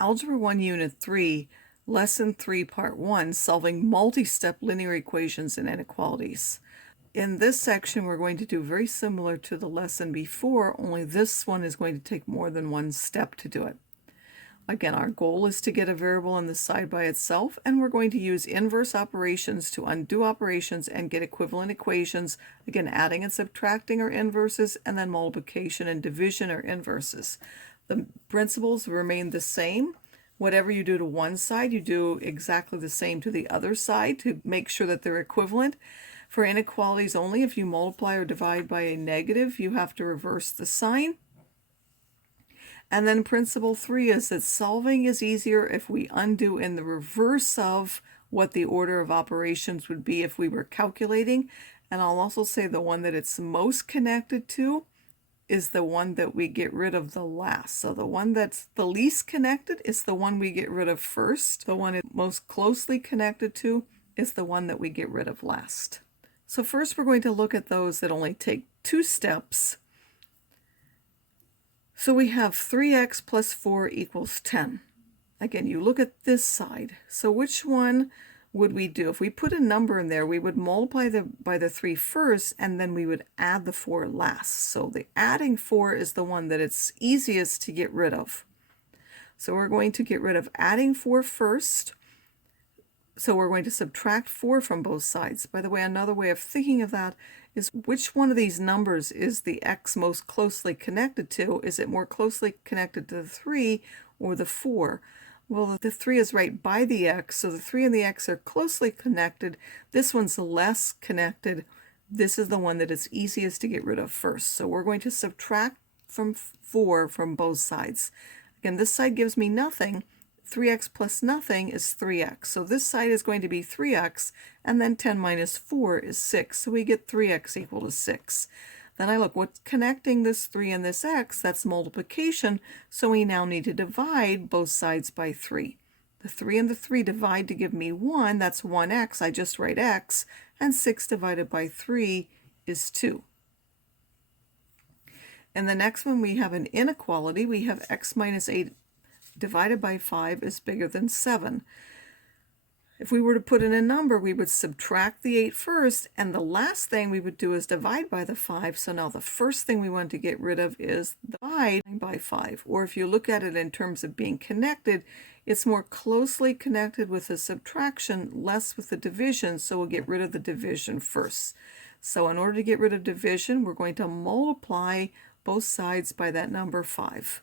Algebra 1, Unit 3, Lesson 3, Part 1, Solving Multi-Step Linear Equations and Inequalities. In this section, we're going to do very similar to the lesson before, only this one is going to take more than one step to do it. Again, our goal is to get a variable on the side by itself, and we're going to use inverse operations to undo operations and get equivalent equations. Again, adding and subtracting are inverses, and then multiplication and division are inverses. The principles remain the same. Whatever you do to one side, you do exactly the same to the other side to make sure that they're equivalent. For inequalities only, if you multiply or divide by a negative, you have to reverse the sign. And then principle 3 is that solving is easier if we undo in the reverse of what the order of operations would be if we were calculating. And I'll also say the one that it's most connected to is the one that we get rid of the last. So the one that's the least connected is the one we get rid of first. The one it's most closely connected to is the one that we get rid of last. So first we're going to look at those that only take 2 steps. So we have 3x plus 4 equals 10. Again, you look at this side. So which one would we do? If we put a number in there, we would multiply by the 3 first, and then we would add the 4 last. So the adding 4 is the one that it's easiest to get rid of. So we're going to get rid of adding 4 first. So we're going to subtract 4 from both sides. By the way, another way of thinking of that is which one of these numbers is the x most closely connected to? Is it more closely connected to the 3 or the 4? Well, the 3 is right by the x, so the 3 and the x are closely connected. This one's less connected. This is the one that it's easiest to get rid of first. So we're going to subtract from 4 from both sides. Again, this side gives me nothing. 3x plus nothing is 3x. So this side is going to be 3x, and then 10 minus 4 is 6. So we get 3x equal to 6. Then I look, what's connecting this 3 and this x? That's multiplication, so we now need to divide both sides by 3. The 3 and the 3 divide to give me 1, that's 1x, I just write x, and 6 divided by 3 is 2. And the next one, we have an inequality. We have x minus 8 divided by 5 is bigger than 7. If we were to put in a number, we would subtract the 8 first, and the last thing we would do is divide by the 5. So now the first thing we want to get rid of is divide by 5. Or if you look at it in terms of being connected, it's more closely connected with the subtraction, less with the division, so we'll get rid of the division first. So in order to get rid of division, we're going to multiply both sides by that number 5.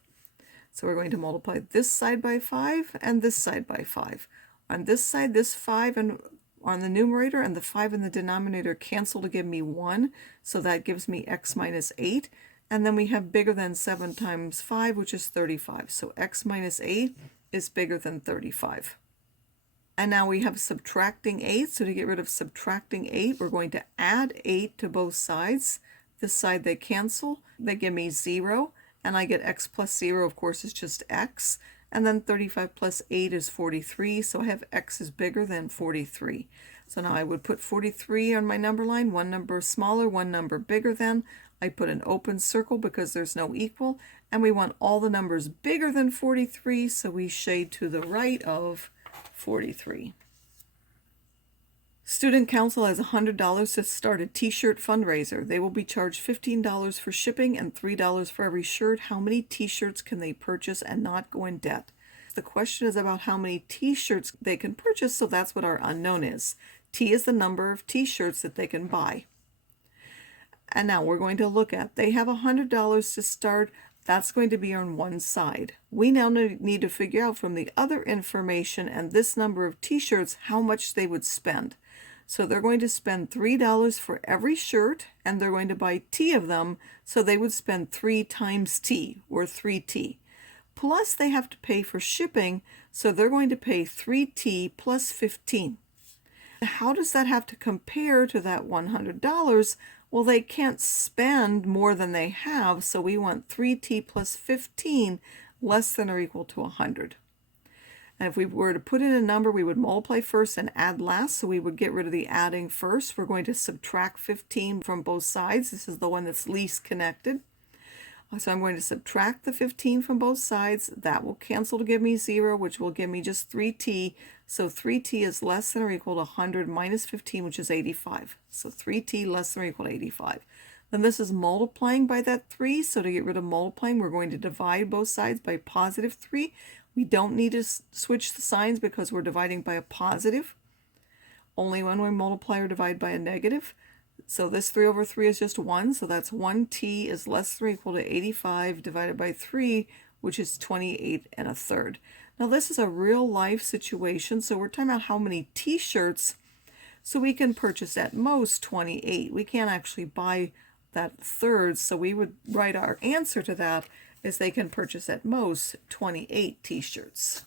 So we're going to multiply this side by 5 and this side by 5. On this side, this 5 and on the numerator and the 5 in the denominator cancel to give me 1. So that gives me x minus 8. And then we have bigger than 7 times 5, which is 35. So x minus 8 is bigger than 35. And now we have subtracting 8. So to get rid of subtracting 8, we're going to add 8 to both sides. This side they cancel. They give me 0. And I get x plus 0, of course, is just x. And then 35 plus 8 is 43, so I have x is bigger than 43. So now I would put 43 on my number line, one number smaller, one number bigger than. I put an open circle because there's no equal, and we want all the numbers bigger than 43, so we shade to the right of 43. Student Council has $100 to start a t-shirt fundraiser. They will be charged $15 for shipping and $3 for every shirt. How many t-shirts can they purchase and not go in debt? The question is about how many t-shirts they can purchase, so that's what our unknown is. T is the number of t-shirts that they can buy. And now we're going to look at, they have $100 to start. That's going to be on one side. We now need to figure out from the other information and this number of t-shirts how much they would spend. So they're going to spend $3 for every shirt, and they're going to buy T of them, so they would spend 3 times T, or 3T. Plus they have to pay for shipping, so they're going to pay 3T plus 15. How does that have to compare to that $100? Well, they can't spend more than they have, so we want 3T plus 15 less than or equal to 100. And if we were to put in a number, we would multiply first and add last, so we would get rid of the adding first. We're going to subtract 15 from both sides. This is the one that's least connected. So I'm going to subtract the 15 from both sides. That will cancel to give me 0, which will give me just 3t. So 3t is less than or equal to 100 minus 15, which is 85. So 3t less than or equal to 85. Then this is multiplying by that 3. So to get rid of multiplying, we're going to divide both sides by positive 3. We don't need to switch the signs because we're dividing by a positive. Only when we multiply or divide by a negative. So this 3 over 3 is just 1, so that's 1t is less than or equal to 85 divided by 3, which is 28 and a third. Now this is a real life situation, so we're talking about how many t-shirts, so we can purchase at most 28. We can't actually buy that third, so we would write our answer to that as they can purchase at most 28 t-shirts.